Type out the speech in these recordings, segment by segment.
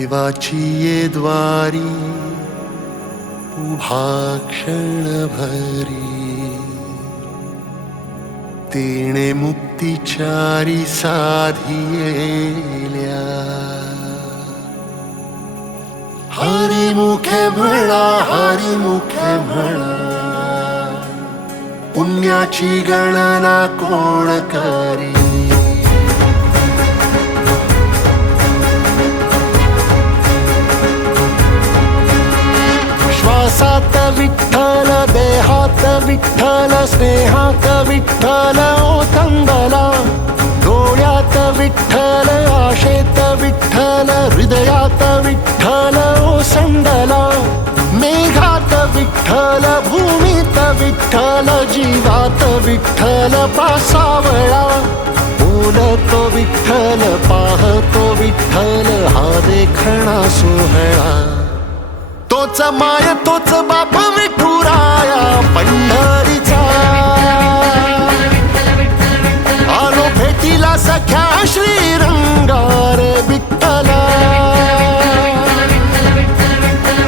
देवाची ये द्वारी उभा क्षणभरी, तेणे मुक्तिचारी साधियेल्या. हरिमुखे म्हणा, हरिमुखे म्हणा, पुण्याची गणना कोण करी. श्वासात विठ्ठल, देहात विठ्ठल, स्नेहात विठ्ठल ओथंबला. डोळ्यात विठ्ठल, आशेत विठ्ठल, हृदयात विठ्ठल ओसंडला. मेघात विठ्ठल, भूमीत विठ्ठल, जीवात विठ्ठल पासावळा. बोलतो विठ्ठल, पाहतो विठ्ठल, हा देखणा सोहळा. तोच माय तोच बाप विठुराया पंढरीचा. आलो भेटीला सख्या श्रीरंगार विठ्ठला.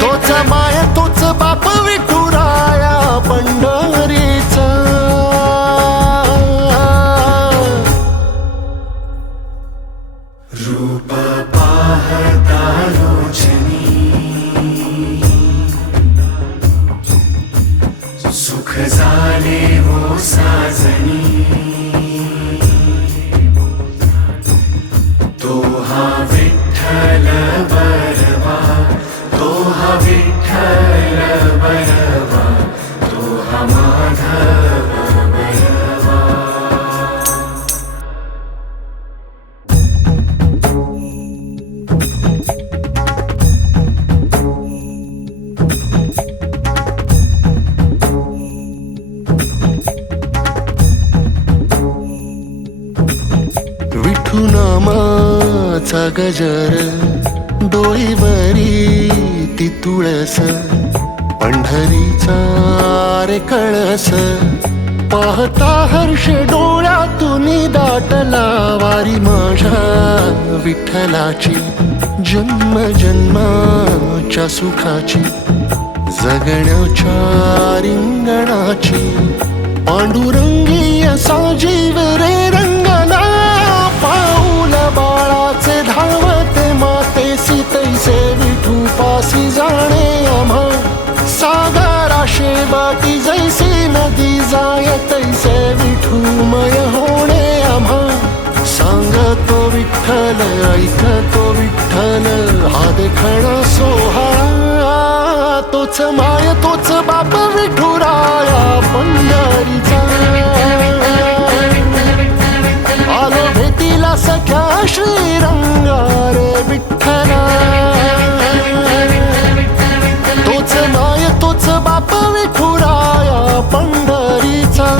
तोच माय तोच बाप विठुराया पंढरीचा. रूप पाहता लोचनी, सुख झाले हो साजनी. तो हा विठ्ठल बरवा, तो हा विठ्ठल बरवा, तो हा माधव बरवा. विठुनामाचा गजर, डोईवरी ती तुळस, पंढरीचा रे कळस. पाहता हर्ष डोळ्यातून दाटला, वारी माझ्या विठ्ठलाची. जन्म जन्माच्या सुखाची, जगण्याच्या रिंगणाची. पांडुरंगीय साजीव रे रंगला, पाऊल बाळाचे धावते मातेसी. तैसे विठू पासी जाणे आम्हा, सागरा शेवटी जैसी नदी जाय. तैसे विठूमय होणे आम्हा. सांगतो विठ्ठल, ऐकतो विठ्ठल, हा देखणा सोहळा. तोच माय तोच बाप विठुराया पंढरीचा. आलो भेटीला सख्या श्रीरंगार विठ्ठला. तोच माय तोच बाप विठुराया पंढरीचा.